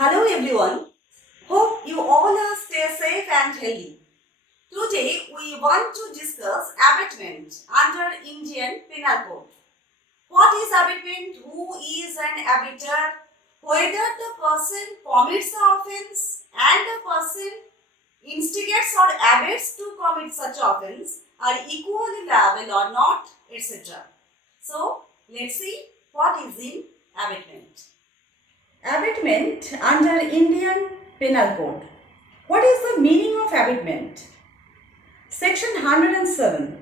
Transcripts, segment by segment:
Hello everyone. Hope you all are stay safe and healthy. Today we want to discuss abetment under Indian Penal Code. What is abetment? Who is an abettor? Whether the person commits the offence and the person instigates or abets to commit such offence are equally liable or not, etc. So let's see what is in abetment. Abetment under Indian Penal Code. What is the meaning of abetment? Section 107.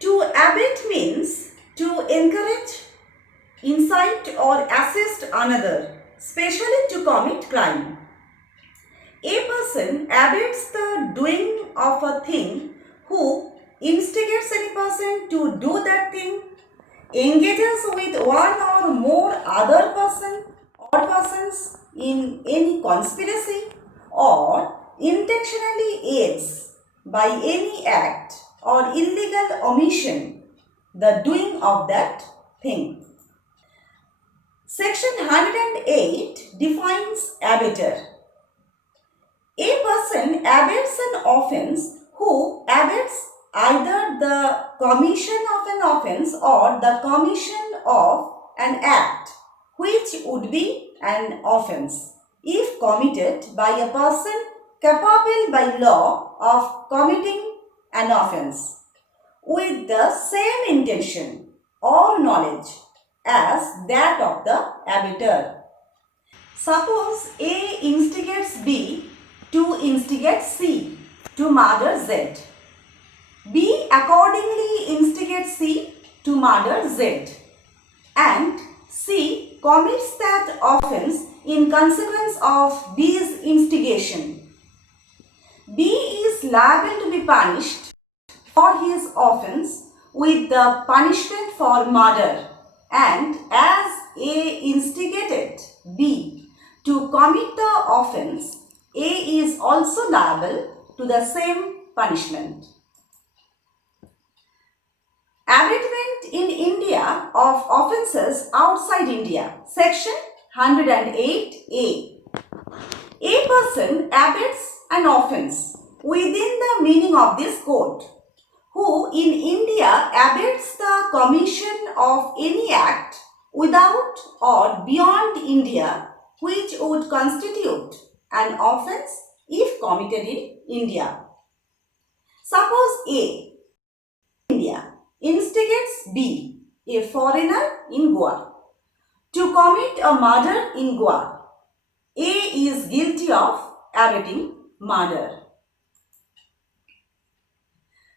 To abet means to encourage, incite or assist another, especially to commit crime. A person abets the doing of a thing who instigates any person to do that thing, engages with one or more other persons in any conspiracy, or intentionally aids by any act or illegal omission the doing of that thing. Section 108 defines abettor. A person abets an offence who abets either the commission of an offence or the commission of an act which would be an offence if committed by a person capable by law of committing an offence with the same intention or knowledge as that of the abettor. Suppose A instigates B to instigate C to murder Z. B accordingly instigates C to murder Z, and C commits that offence in consequence of B's instigation. B is liable to be punished for his offence with the punishment for murder, and as A instigated B to commit the offence, A is also liable to the same punishment. Abetment in India of offences outside India. Section 108A. A person abets an offence within the meaning of this code, who in India abets the commission of any act without or beyond India which would constitute an offence if committed in India. Suppose A, India, instigates B, a foreigner in Goa, to commit a murder in Goa. A is guilty of abetting murder.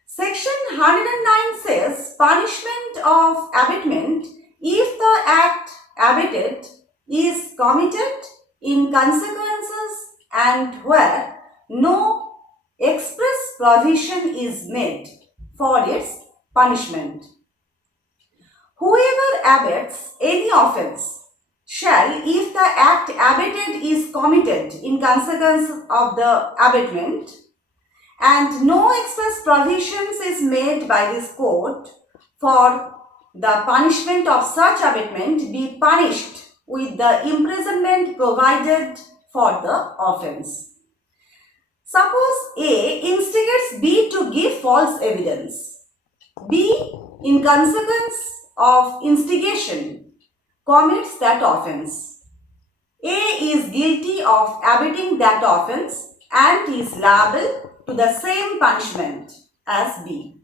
Section 109 says punishment of abetment if the act abetted is committed in consequences and where no express provision is made for its punishment. Whoever abets any offence shall, if the act abetted is committed in consequence of the abetment, and no express provisions is made by this code for the punishment of such abetment, be punished with the imprisonment provided for the offence. Suppose A instigates B to give false evidence. B, in consequence of instigation, commits that offence. A is guilty of abetting that offence and is liable to the same punishment as B.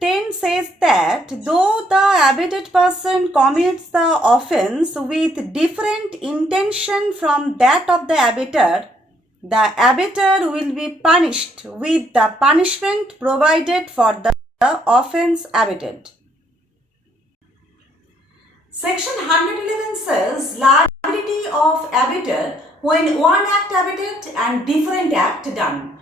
10 says that though the abetted person commits the offence with different intention from that of the abettor, the abettor will be punished with the punishment provided for the offence abetted. Section 111 says liability of abettor when one act abetted and different act done.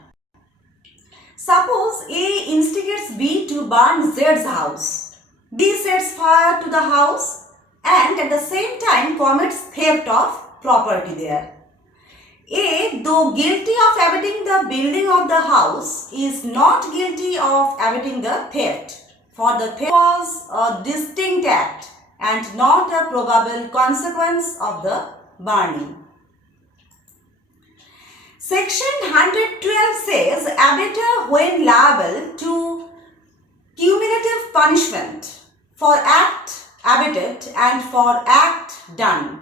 Suppose A instigates B to burn Z's house. B sets fire to the house and at the same time commits theft of property there. A, though guilty of abetting the building of the house, is not guilty of abetting the theft, for the theft was a distinct act and not a probable consequence of the burning. Section 112 says abettor when liable to cumulative punishment for act abetted and for act done.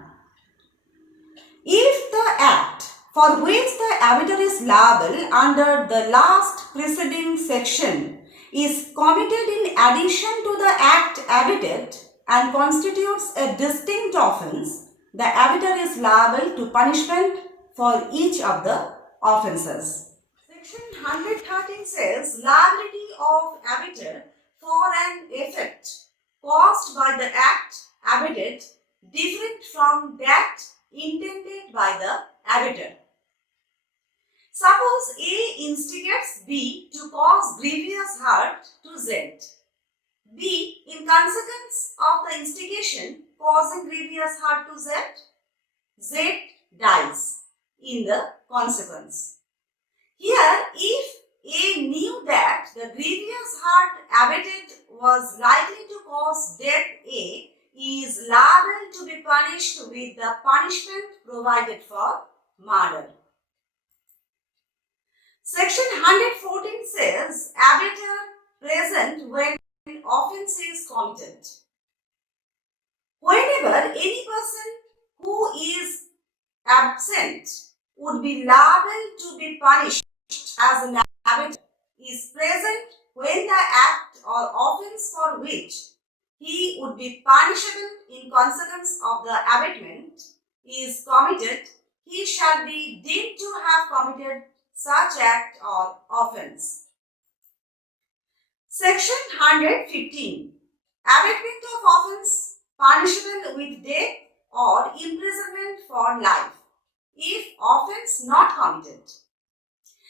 If the act for which the abettor is liable under the last preceding section is committed in addition to the act abetted and constitutes a distinct offence, the abettor is liable to punishment for each of the offences. Section 113 says liability of abettor for an effect caused by the act abetted different from that intended by the abettor. Suppose A instigates B to cause grievous hurt to Z. B, in consequence of the instigation causing grievous hurt to Z, Z dies in the consequence. Here, if A knew that the grievous hurt abetted was likely to cause death, A is liable to be punished with the punishment provided for murder. Section 114 says abettor present when offence is committed. Whenever any person who is absent would be liable to be punished as an abettor is present when the act or offence for which he would be punishable in consequence of the abatement is committed, he shall be deemed to have committed such act or offence. Section 115. Abatement of offence punishable with death or imprisonment for life if offence not committed.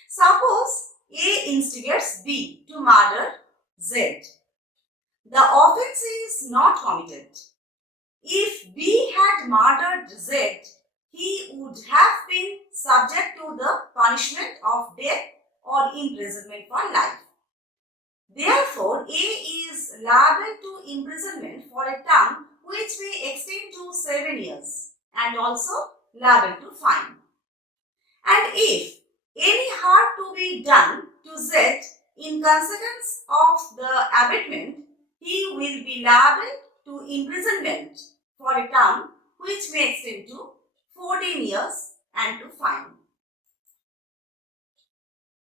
Suppose A instigates B to murder Z. The offence is not committed. If B had murdered Z, he would have been subject to the punishment of death or imprisonment for life. Therefore, A is liable to imprisonment for a term which may extend to 7 years and also liable to fine. And if any hurt to be done to Z in consequence of the abatement, he will be liable to imprisonment for a term which may extend to 14 years and to fine.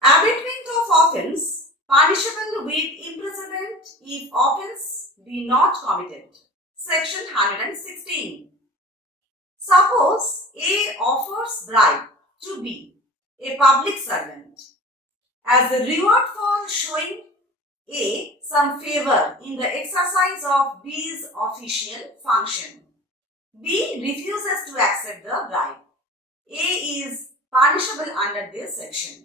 Abatement of offence punishable with imprisonment if offence be not committed. Section 116. Suppose A offers bribe to B, a public servant, as a reward for showing A some favour in the exercise of B's official function. B refuses to accept the bribe. A is punishable under this section.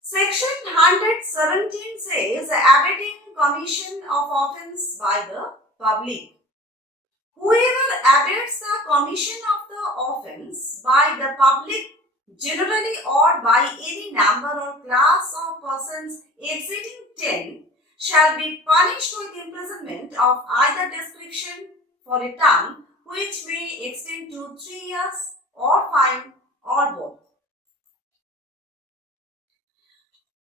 Section 117 says abetting commission of offence by the public. Whoever abets the commission of the offence by the public generally or by any number or class of persons exceeding 10 shall be punished with imprisonment of either description for a term which may extend to 3 years or fine or both.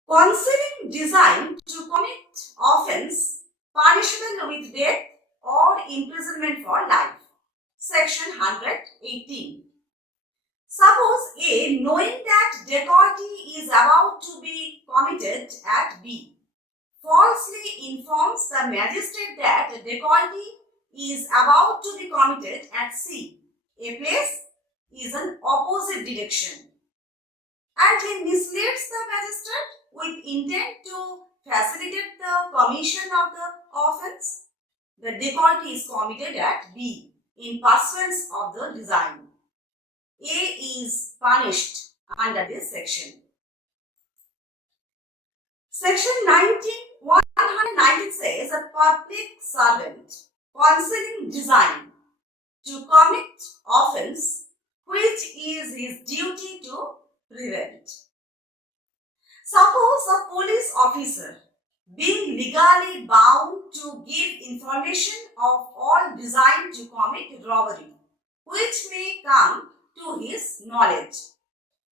Concealing design to commit offence punishable with death or imprisonment for life. Section 118. Suppose A, knowing that dacoity is about to be committed at B, falsely informs the magistrate that dacoity is about to be committed at C, a place is an opposite direction, and he misleads the magistrate with intent to facilitate the commission of the offence. The dacoity is committed at B in pursuance of the design. A is punished under this section. Section 119 says a public servant concealing design to commit offence which is his duty to prevent. Suppose a police officer being legally bound to give information of all designed to commit robbery which may come to his knowledge,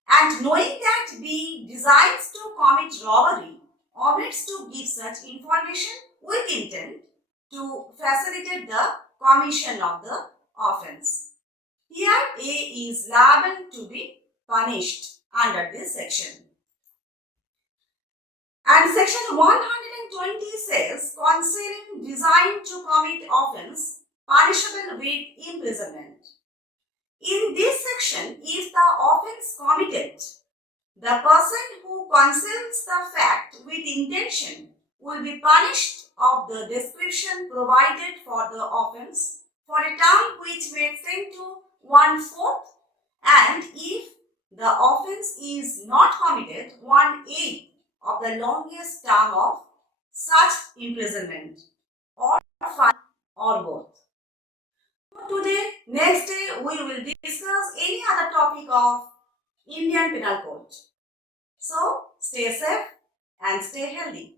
And knowing that B designs to commit robbery, omits to give such information with intent to facilitate the commission of the offence. Here A is liable to be punished under this section. And section 120 says concealing design to commit offence punishable with imprisonment. In this section, if the offence committed, the person who conceals the fact with intention will be punished of the description provided for the offence for a term which may extend to 1/4, and if the offence is not committed, 1/8 of the longest term of such imprisonment, or fine, or both. Today, next day, we will discuss any other topic of Indian Penal Code. So, stay safe and stay healthy.